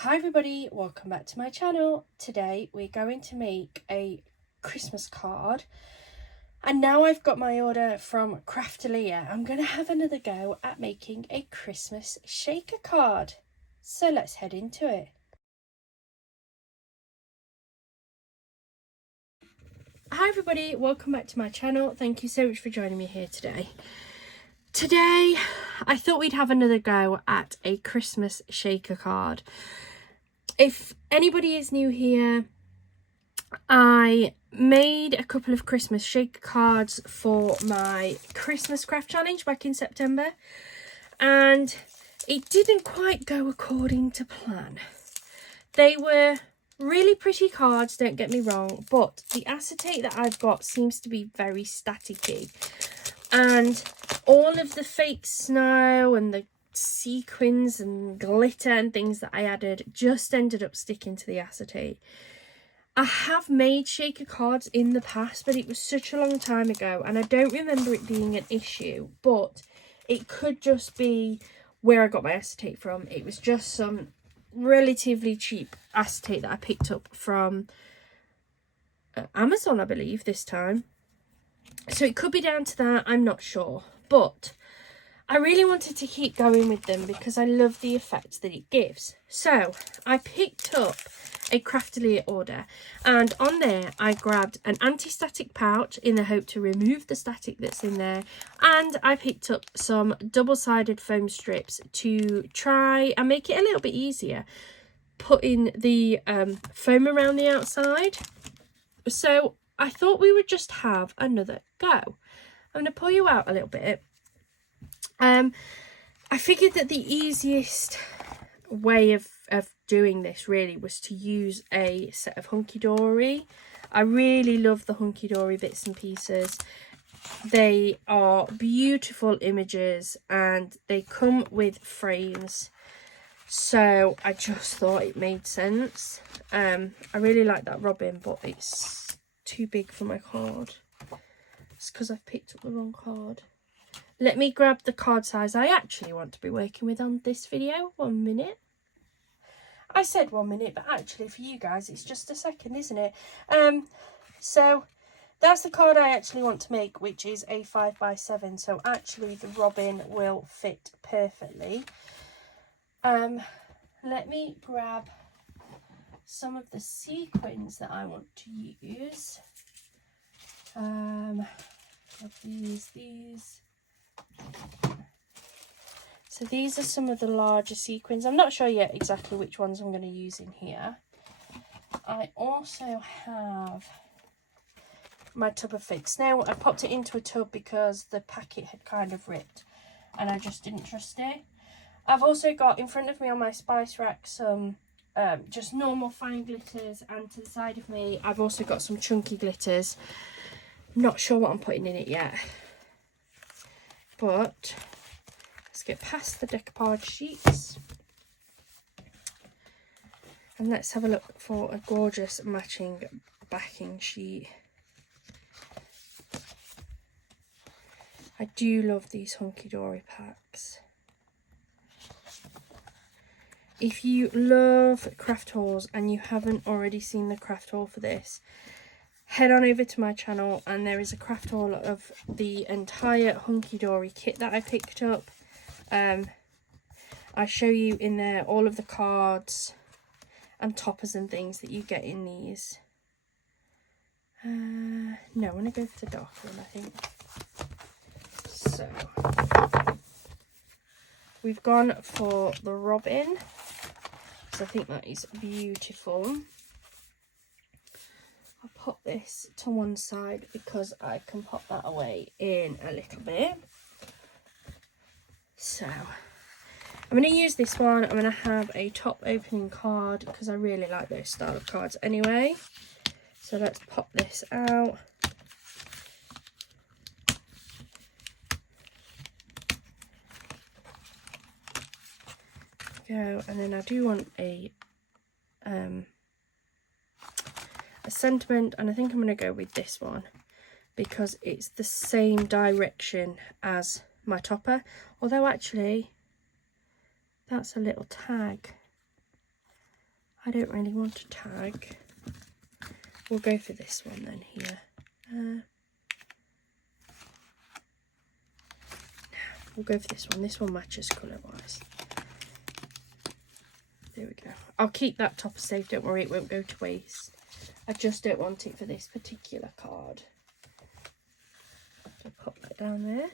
Hi everybody, welcome back to my channel. Today we're going to make a Christmas card, and now I've got my order from Craftalia, I'm going to have another go at making a Christmas shaker card. So let's head into it. Hi everybody, welcome back to my channel. Thank you so much for joining me here today. Today I thought we'd have another go at a Christmas shaker card. If anybody is new here, I made a couple of Christmas shaker cards for my Christmas craft challenge back in September, and it didn't quite go according to plan. They were really pretty cards, don't get me wrong, but the acetate that I've got seems to be very staticky, and all of the fake snow and the sequins and glitter and things that I added just ended up sticking to the acetate. I have made shaker cards in the past, but it was such a long time ago and I don't remember it being an issue, but it could just be where I got my acetate from. It was just some relatively cheap acetate that I picked up from Amazon, I believe, this time. So it could be down to that, I'm not sure. But I really wanted to keep going with them because I love the effect that it gives. So I picked up a Craftalia order, and on there I grabbed an anti-static pouch in the hope to remove the static that's in there, and I picked up some double-sided foam strips to try and make it a little bit easier putting the foam around the outside. So I thought we would just have another go. I'm going to pull you out a little bit. I figured that the easiest way of doing this really was to use a set of Hunky Dory. I really love the Hunky Dory bits and pieces. They are beautiful images and they come with frames, so I just thought it made sense. I really like that robin, but it's too big for my card. It's because I've picked up the wrong card. Let me grab the card size I actually want to be working with on this video. 1 minute. I said 1 minute, but actually for you guys it's just a second, isn't it? So that's the card I actually want to make, which is a 5x7. So actually the robin will fit perfectly. Let me grab some of the sequins that I want to use. These. So these are some of the larger sequins. I'm not sure yet exactly which ones I'm going to use in here. I also have my tub of fake snow. I popped it into a tub because the packet had kind of ripped and I just didn't trust it. I've also got in front of me on my spice rack some just normal fine glitters, and to the side of me I've also got some chunky glitters. Not sure what I'm putting in it yet, but let's get past the decoupage sheets and let's have a look for a gorgeous matching backing sheet. I do love these Hunky Dory packs. If you love craft hauls and you haven't already seen the craft haul for this, head on over to my channel and there is a craft haul of the entire Hunky Dory kit that I picked up. I show you in there all of the cards and toppers and things that you get in these. No, I'm going to go for the darker one, I think. So we've gone for the robin, because I think that is beautiful. I'll pop this to one side because I can pop that away in a little bit. So I'm going to use this one. I'm going to have a top opening card because I really like those style of cards anyway. So let's pop this out. Go, and then I do want a sentiment, and I think I'm going to go with this one because it's the same direction as my topper, although actually that's a little tag. I don't really want to tag. We'll go for this one then here. We'll go for this one. This one matches colour-wise. There we go. I'll keep that topper safe. Don't worry, it won't go to waste. I just don't want it for this particular card. So pop that down there.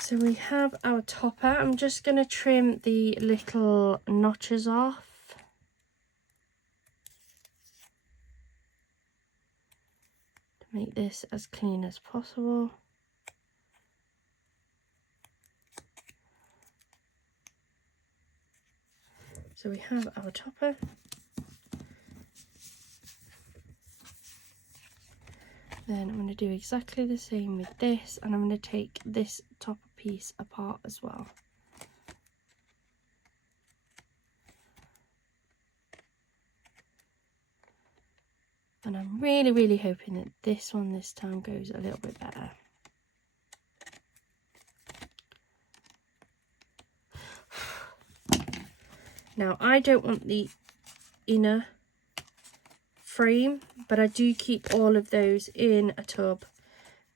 So we have our topper. I'm just going to trim the little notches off. To make this as clean as possible. So we have our topper. Then I'm going to do exactly the same with this, and I'm going to take this topper piece apart as well. And I'm really, really hoping that this one this time goes a little bit better. Now, I don't want the inner frame, but I do keep all of those in a tub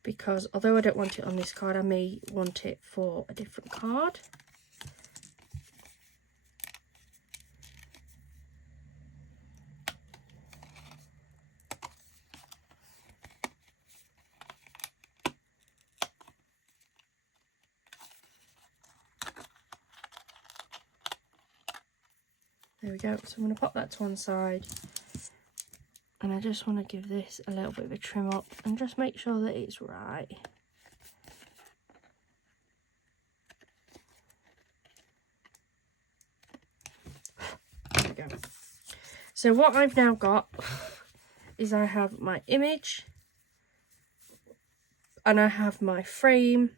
because although I don't want it on this card, I may want it for a different card. There we go. So I'm going to pop that to one side. And I just want to give this a little bit of a trim up and just make sure that it's right. There we go. So what I've now got is I have my image and I have my frame.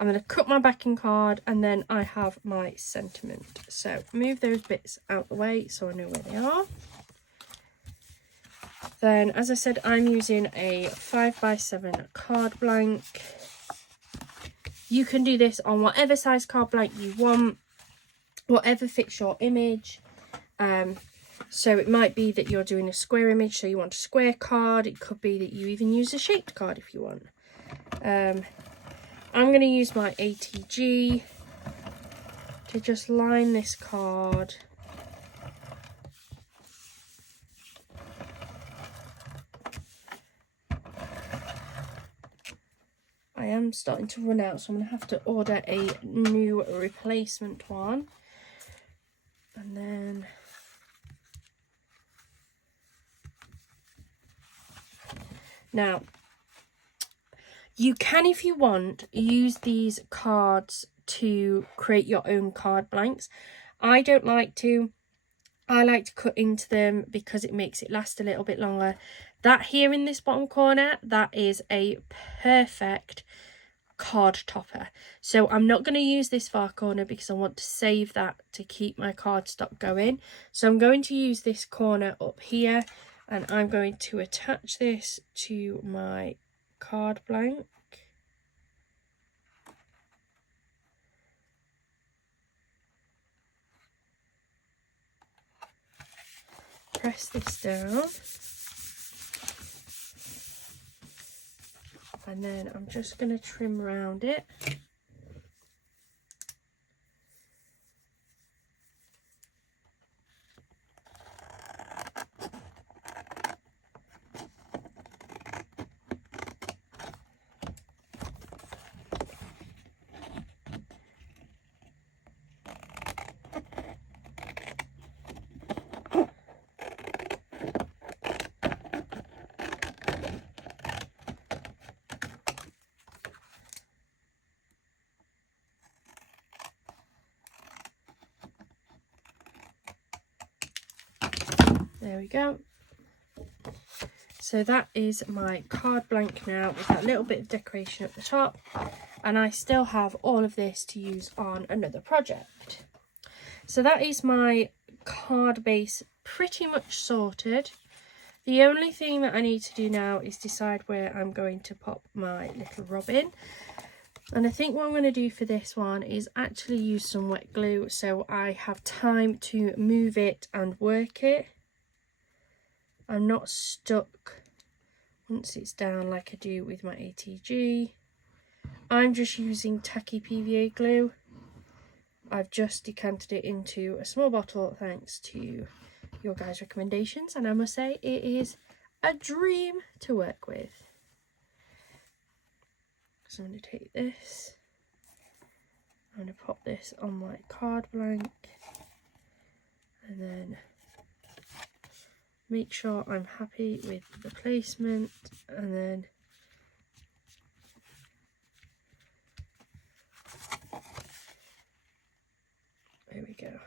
I'm going to cut my backing card and then I have my sentiment. So move those bits out the way so I know where they are. Then, as I said, I'm using a 5x7 card blank. You can do this on whatever size card blank you want, whatever fits your image. So it might be that you're doing a square image, so you want a square card. It could be that you even use a shaped card if you want. I'm going to use my ATG to just line this card. I am starting to run out, so I'm going to have to order a new replacement one. And then now you can, if you want, use these cards to create your own card blanks. I don't like to. I like to cut into them because it makes it last a little bit longer. That here in this bottom corner, that is a perfect card topper. So I'm not going to use this far corner because I want to save that to keep my cardstock going. So I'm going to use this corner up here and I'm going to attach this to my card blank. Press this down. And then I'm just going to trim around it. There we go. So that is my card blank now with that little bit of decoration at the top. And I still have all of this to use on another project. So that is my card base pretty much sorted. The only thing that I need to do now is decide where I'm going to pop my little robin. And I think what I'm going to do for this one is actually use some wet glue so I have time to move it and work it. I'm not stuck once it's down like I do with my ATG. I'm just using tacky PVA glue. I've just decanted it into a small bottle thanks to your guys' recommendations, and I must say it is a dream to work with. So I'm going to take this, I'm going to pop this on my card blank and then make sure I'm happy with the placement, and then there we go.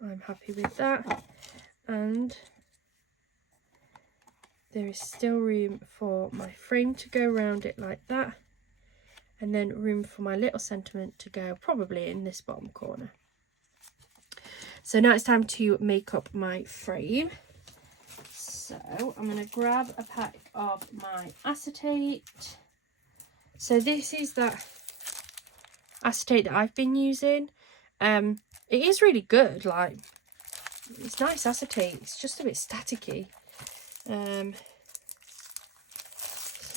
I'm happy with that, and there is still room for my frame to go around it like that, and then room for my little sentiment to go probably in this bottom corner. So now it's time to make up my frame. So I'm going to grab a pack of my acetate. So this is that acetate that I've been using. It is really good, like it's nice acetate, it's just a bit staticky. So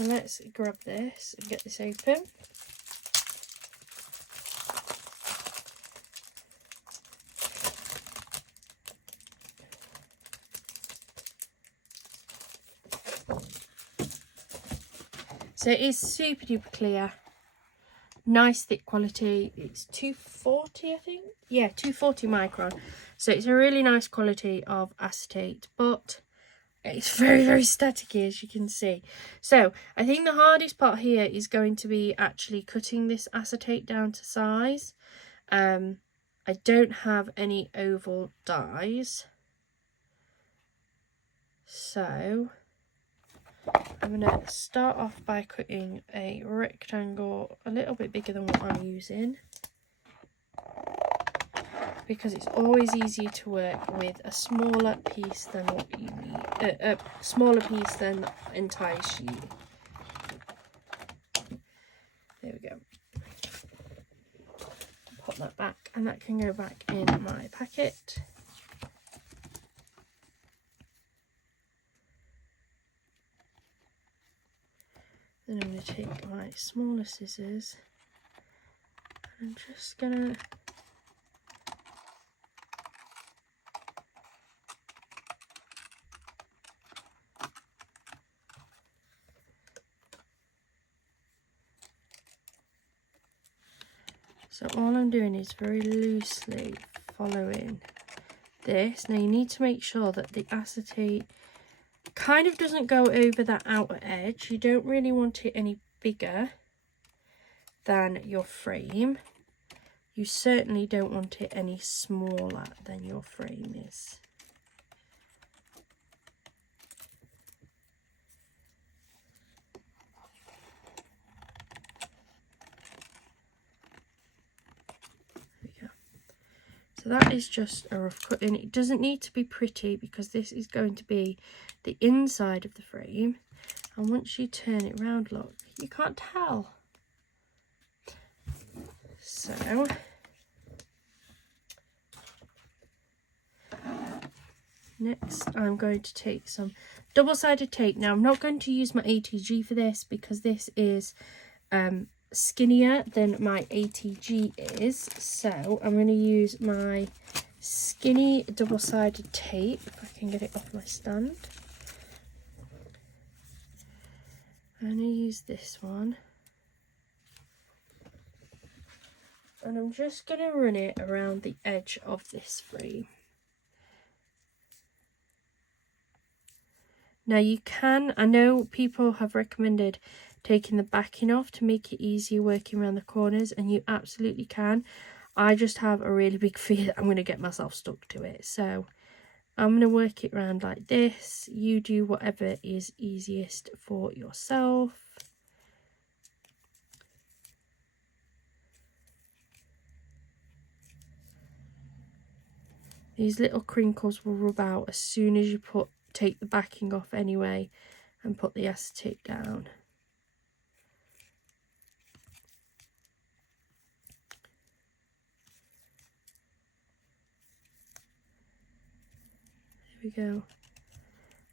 let's grab this and get this open. So it is super duper clear, nice thick quality. It's 240, I think. Yeah, 240 micron. So it's a really nice quality of acetate, but it's very, very staticky, as you can see. So I think the hardest part here is going to be actually cutting this acetate down to size. I don't have any oval dies, so I'm going to start off by cutting a rectangle a little bit bigger than what I'm using, because it's always easier to work with a smaller piece than what you need, a smaller piece than the entire sheet. There we go. Pop that back, and that can go back in my packet. Then I'm going to take my smaller scissors, and I'm just going to so all I'm doing is very loosely following this. Now you need to make sure that the acetate kind of doesn't go over that outer edge. You don't really want it any bigger than your frame. You certainly don't want it any smaller than your frame is. There we go. So that is just a rough cut, and it doesn't need to be pretty because this is going to be the inside of the frame. And once you turn it round, look, you can't tell. So next I'm going to take some double-sided tape. Now I'm not going to use my ATG for this because this is skinnier than my ATG is, so I'm going to use my skinny double-sided tape, if I can get it off my stand. I'm going to use this one, and I'm just going to run it around the edge of this frame. Now you can, I know people have recommended taking the backing off to make it easier working around the corners, and you absolutely can. I just have a really big fear that I'm going to get myself stuck to it, so I'm going to work it around like this. You do whatever is easiest for yourself. These little crinkles will rub out as soon as you take the backing off anyway and put the acetate down. we go.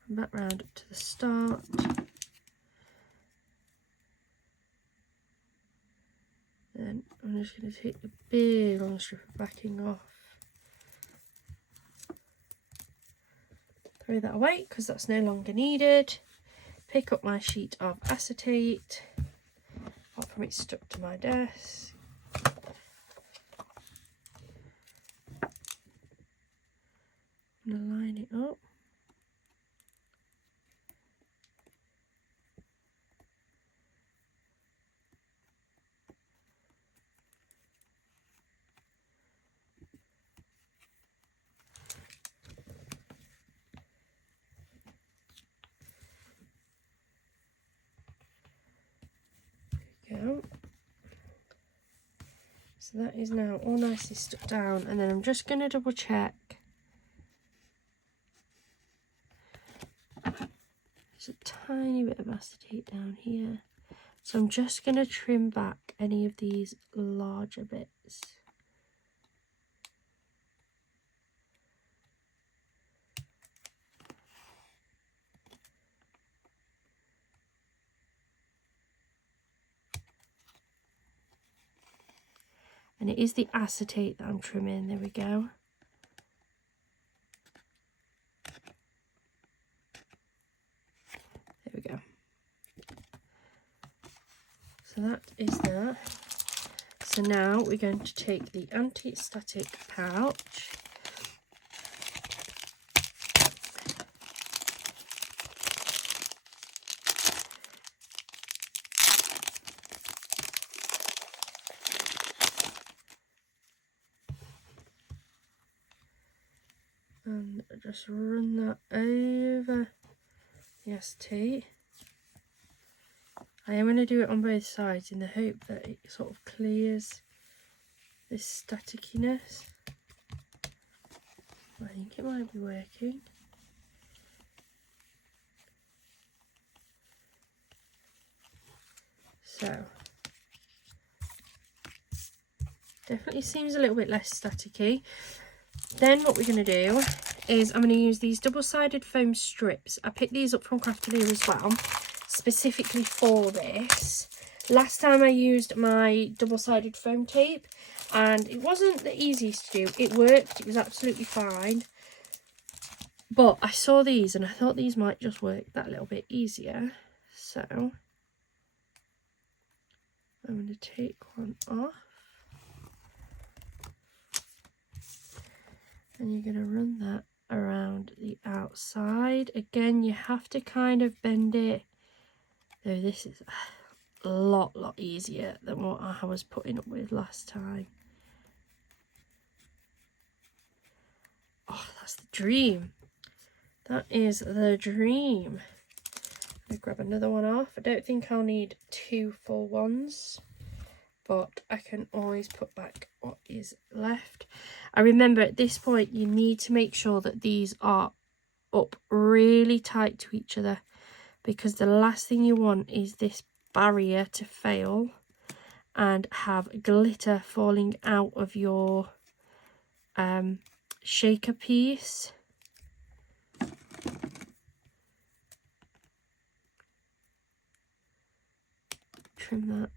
And back round up to the start. Then I'm just going to take the big long strip of backing off. Throw that away because that's no longer needed. Pick up my sheet of acetate. Apart from it's stuck to my desk. I'm going to line it up. Go. So that is now all nicely stuck down, and then I'm just going to double check. There's a tiny bit of acetate down here, so I'm just going to trim back any of these larger bits. And it is the acetate that I'm trimming. There we go. There we go. So that is that. So now we're going to take the anti-static pouch. And just run that over the acetate. I am going to do it on both sides in the hope that it sort of clears this staticiness. I think it might be working. So, definitely seems a little bit less staticky. Then what we're going to do is I'm going to use these double-sided foam strips. I picked these up from Craftelier as well, specifically for this. Last time I used my double-sided foam tape and it wasn't the easiest to do. It worked, it was absolutely fine. But I saw these and I thought these might just work that little bit easier. So I'm going to take one off. And you're going to run that around the outside. Again, you have to kind of bend it. Though this is a lot easier than what I was putting up with last time. Oh, that's the dream. That is the dream. Let me grab another one off. I don't think I'll need 2 full ones, but I can always put back what is left. I remember at this point you need to make sure that these are up really tight to each other, because the last thing you want is this barrier to fail and have glitter falling out of your shaker piece. Trim that,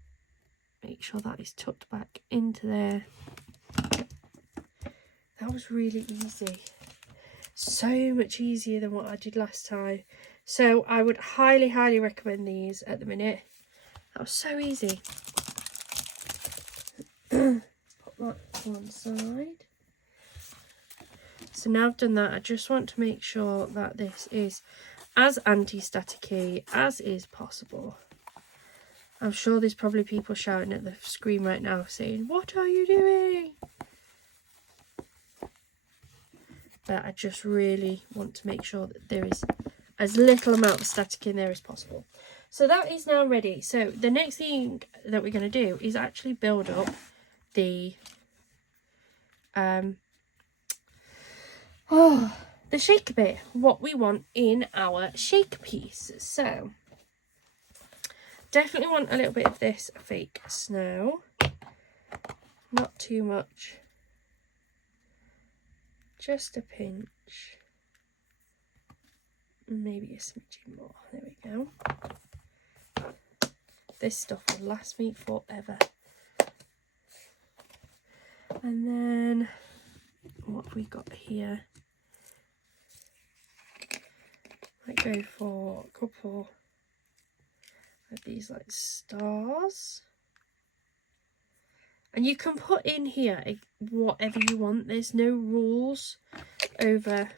make sure that is tucked back into there. That was really easy, so much easier than what I did last time. So I would highly recommend these at the minute. That was so easy. Pop that to one side. So now I've done that, I just want to make sure that this is as anti-staticky as is possible. I'm sure there's probably people shouting at the screen right now saying, "What are you doing?" But I just really want to make sure that there is as little amount of static in there as possible. So that is now ready. So the next thing that we're going to do is actually build up the shaker bit, what we want in our shaker piece. So definitely want a little bit of this fake snow, not too much, just a pinch. maybe a smidgen more. There we go. This stuff will last me forever. And then what have we got here? Might go for a couple of these like stars. And you can put in here whatever you want. There's no rules over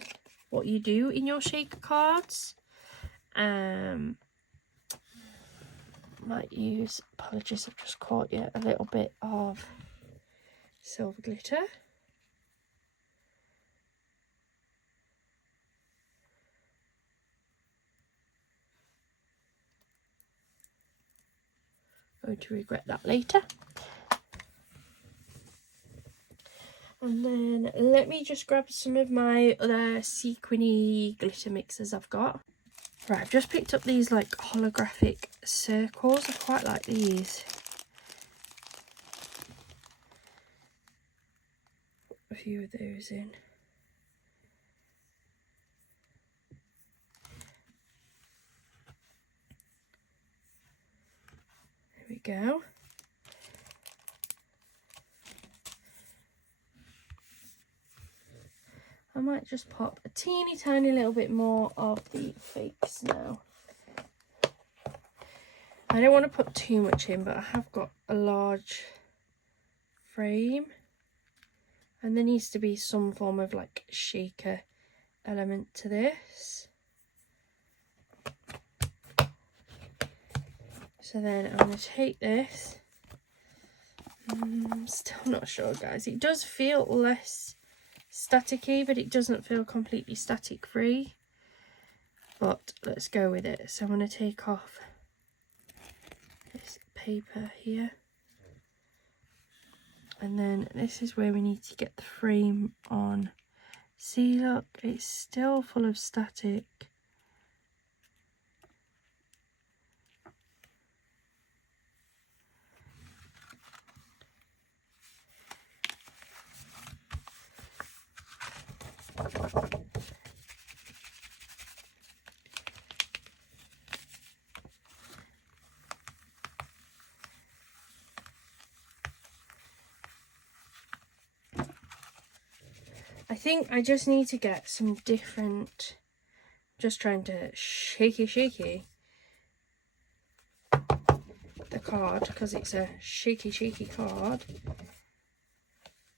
what you do in your shaker cards. Might use, apologies, I've just caught you, a little bit of silver glitter. Going to regret that later. And then let me just grab some of my other sequiny glitter mixers I've got. Right, I've just picked up these like holographic circles. I quite like these. Put a few of those in. There we go. I might just pop a teeny tiny little bit more of the fakes now. I don't want to put too much in, but I have got a large frame. And there needs to be some form of like shaker element to this. So then I'm going to take this. I'm still not sure, guys. It does feel less staticky, but it doesn't feel completely static free. But let's go with it. So I'm going to take off this paper here. And then this is where we need to get the frame on. See, look, it's still full of static. I think I just need to get some different, just trying to shaky the card, because it's a shaky card.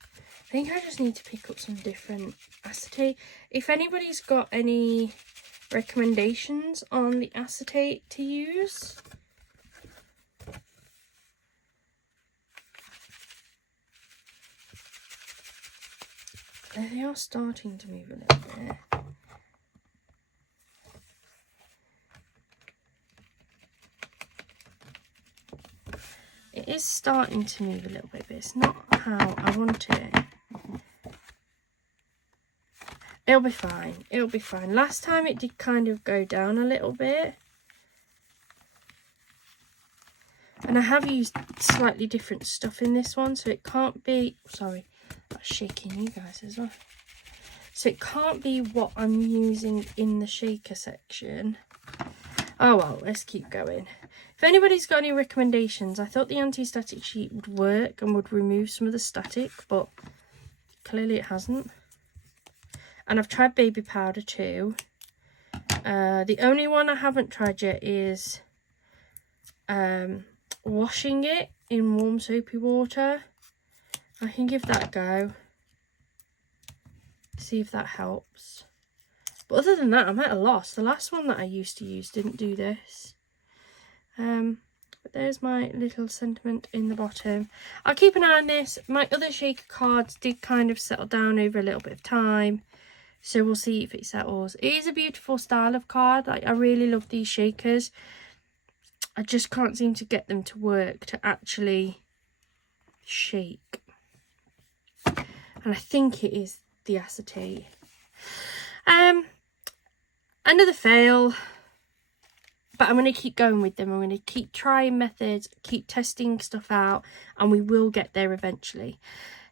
I think I just need to pick up some different acetate. If anybody's got any recommendations on the acetate to use, they are starting to move a little bit. It is starting to move a little bit, but it's not how I want it. It'll be fine. It'll be fine. Last time it did kind of go down a little bit. And I have used slightly different stuff in this one, so it can't be... Sorry, I'm shaking you guys as well. So it can't be what I'm using in the shaker section. Oh well, let's keep going. If anybody's got any recommendations, I thought the anti-static sheet would work and would remove some of the static, but clearly it hasn't. And I've tried baby powder too. The only one I haven't tried yet is washing it in warm soapy water. I can give that a go. See if that helps. But other than that, I'm at a loss. The last one that I used to use didn't do this. But there's my little sentiment in the bottom. I'll keep an eye on this. My other shaker cards did kind of settle down over a little bit of time. So we'll see if it settles. It is a beautiful style of card. Like, I really love these shakers. I just can't seem to get them to work to actually shake. And I think it is the acetate. Another fail. But I'm going to keep going with them. I'm going to keep trying methods, keep testing stuff out, and we will get there eventually.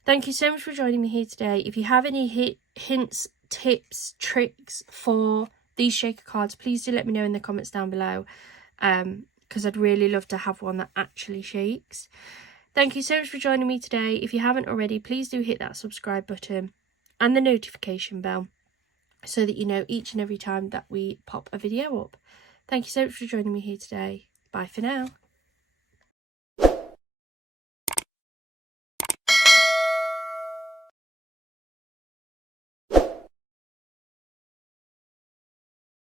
Thank you so much for joining me here today. If you have any hints, tips, tricks for these shaker cards, please do let me know in the comments down below, because I'd really love to have one that actually shakes. Thank you so much for joining me today. If you haven't already, please do hit that subscribe button and the notification bell so that you know each and every time that we pop a video up. Thank you so much for joining me here today. Bye for now.